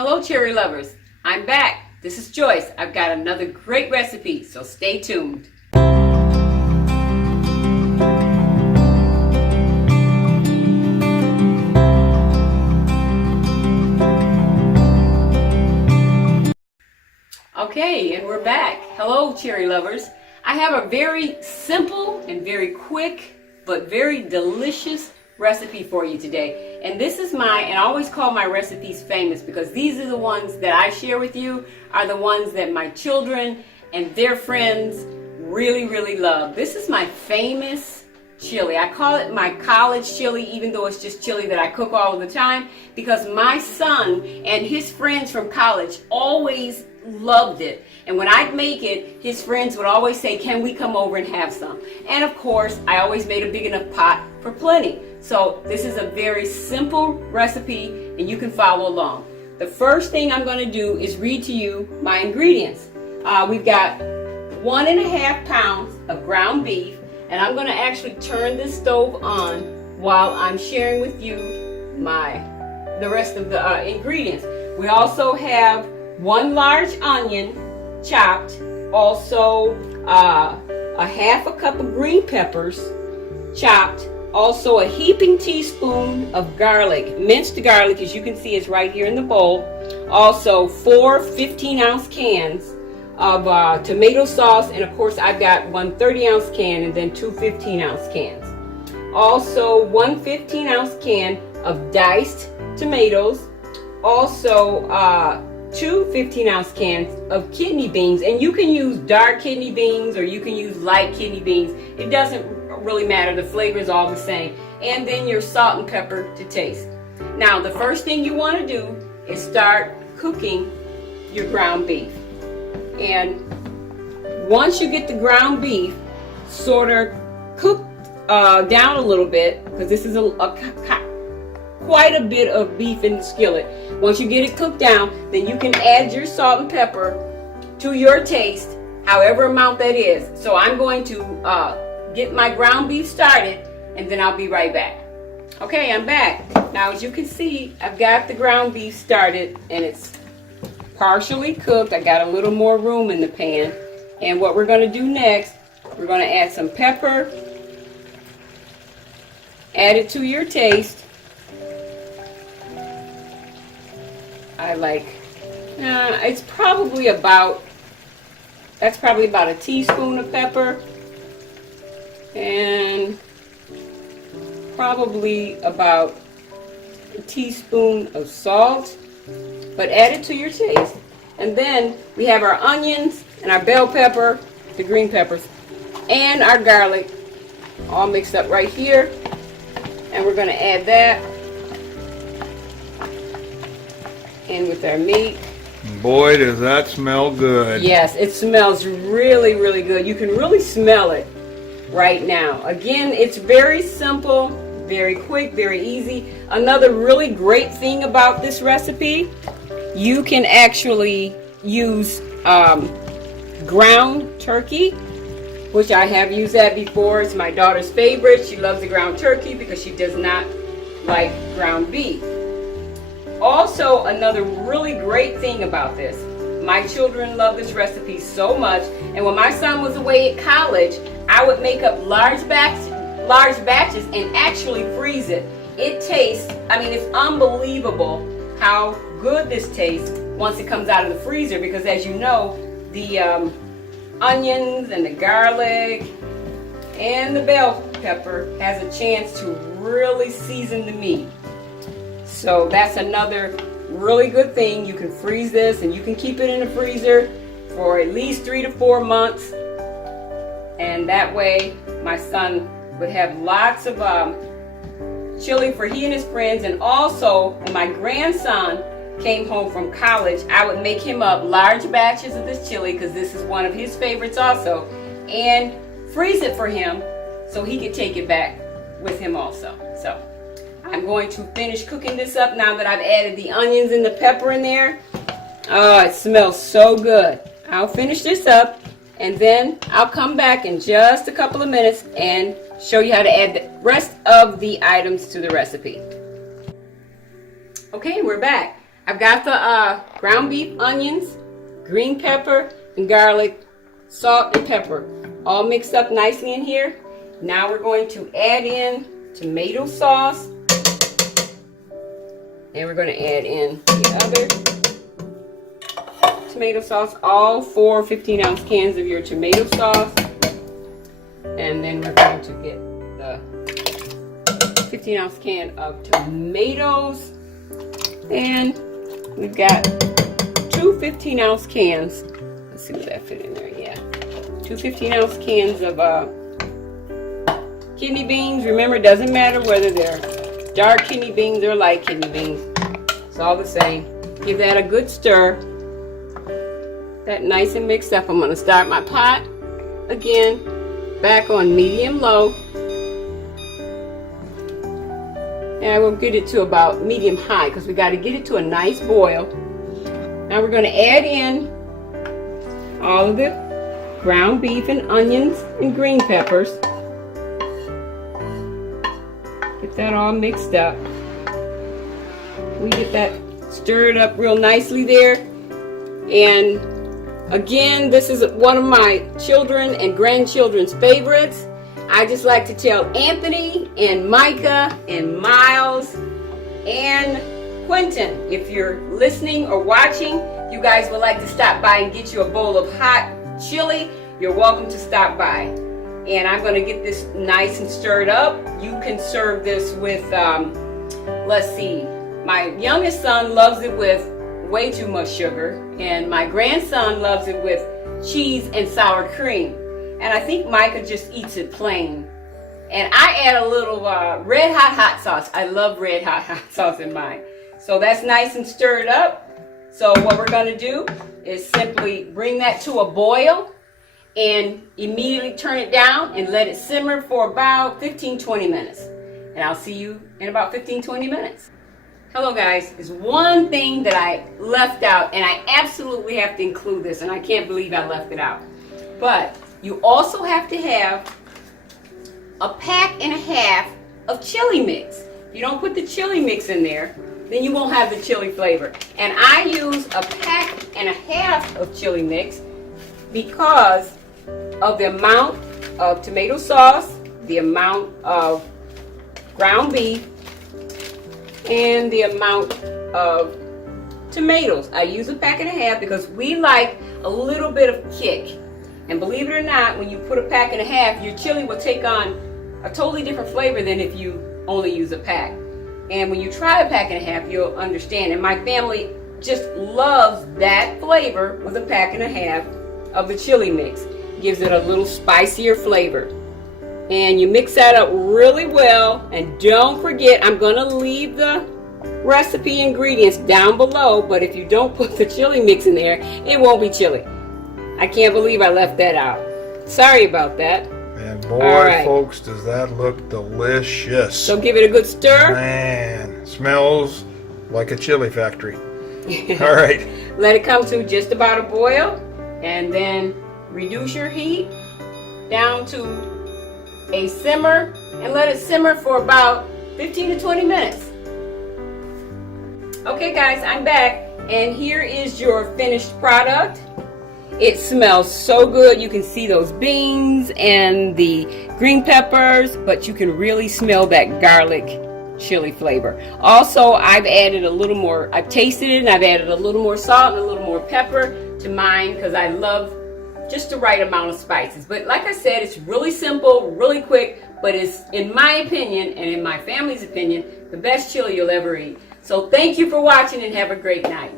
Hello cherry lovers, I'm back. This is Joyce. I've got another great recipe, so stay tuned. Okay, and we're back. Hello cherry lovers. I have a very simple and very quick but very delicious recipe for you today. And this is and I always call my recipes famous because these are the ones that I share with you, are the ones that my children and their friends really love. This is my famous chili. I call it my college chili, even though it's just chili that I cook all of the time, because my son and his friends from college always loved it. And when I'd make it, his friends would always say, can we come over and have some? And of course, I always made a big enough pot for plenty. So this is a very simple recipe and you can follow along. The first thing I'm going to do is read to you my ingredients. We've got 1.5 pounds of ground beef, and I'm going to actually turn this stove on while I'm sharing with you the rest of the ingredients. We also have 1 large onion chopped, also a half a cup of green peppers chopped, also a heaping teaspoon of garlic, minced garlic, as you can see is right here in the bowl, also 4 15-ounce cans of tomato sauce, and of course I've got 1 30-ounce can and then 2 15-ounce cans. Also 1 15-ounce can of diced tomatoes, also 2 15-ounce cans of kidney beans, and you can use dark kidney beans or you can use light kidney beans. It doesn't really matter, the flavor is all the same. And then your salt and pepper to taste. Now the first thing you want to do is start cooking your ground beef. And once you get the ground beef sort of cooked down a little bit, because this is quite a bit of beef in the skillet. Once you get it cooked down, then you can add your salt and pepper to your taste, however amount that is. So I'm going to get my ground beef started and then I'll be right back. Okay, I'm back. Now as you can see, I've got the ground beef started and it's partially cooked. I got a little more room in the pan. And what we're going to do next, we're going to add some pepper. Add it to your taste. It's probably about, that's probably about a teaspoon of pepper, and probably about a teaspoon of salt, but add it to your taste. And then we have our onions and our bell pepper, the green peppers, and our garlic all mixed up right here, and we're going to add that in with our meat. Boy, does that smell good. Yes, it smells really good. You can really smell it right now. Again, it's very simple, very quick, very easy. Another really great thing about this recipe, you can actually use ground turkey, which I have used that before. It's my daughter's favorite. She loves the ground turkey because she does not like ground beef. Also, another really great thing about this, my children love this recipe so much, and when my son was away at college, I would make up large batches and actually freeze it. It tastes, it's unbelievable how good this tastes once it comes out of the freezer, because as you know, the onions and the garlic and the bell pepper has a chance to really season the meat. So that's another really good thing. You can freeze this and you can keep it in the freezer for at least 3 to 4 months. And that way my son would have lots of chili for he and his friends. And also when my grandson came home from college, I would make him up large batches of this chili, because this is one of his favorites also, and freeze it for him so he could take it back with him also. So I'm going to finish cooking this up now that I've added the onions and the pepper in there. Oh, it smells so good. I'll finish this up and then I'll come back in just a couple of minutes and show you how to add the rest of the items to the recipe. Okay, we're back. I've got the ground beef, onions, green pepper, and garlic, salt and pepper, all mixed up nicely in here. Now we're going to add in tomato sauce, and we're going to add in the other tomato sauce, all 4 15-ounce cans of your tomato sauce. And then we're going to get the 15-ounce can of tomatoes. And we've got 2 15-ounce cans. Let's see if that fit in there. Yeah. 2 15-ounce cans of kidney beans. Remember, it doesn't matter whether they're dark kidney beans or light kidney beans. It's all the same. Give that a good stir. That nice and mixed up. I'm going to start my pot again, back on medium-low. And I will get it to about medium-high because we got to get it to a nice boil. Now we're going to add in all of the ground beef and onions and green peppers. Get that all mixed up. We get that stirred up real nicely there. And again, this is one of my children and grandchildren's favorites. I just like to tell Anthony and Micah and Miles and Quentin, if you're listening or watching, you guys would like to stop by and get you a bowl of hot chili, you're welcome to stop by. And I'm going to get this nice and stirred up. You can serve this with, let's see, my youngest son loves it with way too much sugar, and my grandson loves it with cheese and sour cream. And I think Micah just eats it plain. And I add a little red hot sauce. I love red hot sauce in mine. So that's nice and stirred up. So what we're going to do is simply bring that to a boil and immediately turn it down and let it simmer for about 15-20 minutes. And I'll see you in about 15-20 minutes. Hello guys, there's one thing that I left out, and I absolutely have to include this, and I can't believe I left it out. But you also have to have a pack and a half of chili mix. If you don't put the chili mix in there, then you won't have the chili flavor. And I use a pack and a half of chili mix because of the amount of tomato sauce, the amount of ground beef, and the amount of tomatoes. I use a pack and a half because we like a little bit of kick. And believe it or not, when you put a pack and a half, your chili will take on a totally different flavor than if you only use a pack. And when you try a pack and a half, you'll understand. And my family just loves that flavor with a pack and a half of the chili mix. Gives it a little spicier flavor. And you mix that up really well. And don't forget, I'm going to leave the recipe ingredients down below. But if you don't put the chili mix in there, it won't be chili. I can't believe I left that out. Sorry about that. And boy, folks, does that look delicious. So give it a good stir. Man, smells like a chili factory. All right. Let it come to just about a boil. And then reduce your heat down to a simmer. And let it simmer for about 15 to 20 minutes. Okay guys, I'm back. And here is your finished product. It smells so good. You can see those beans and the green peppers, but you can really smell that garlic chili flavor. Also, I've added a little more, I've tasted it and I've added a little more salt and a little more pepper to mine because I love just the right amount of spices. But like I said, it's really simple, really quick, but it's, in my opinion and in my family's opinion, the best chili you'll ever eat. So thank you for watching and have a great night.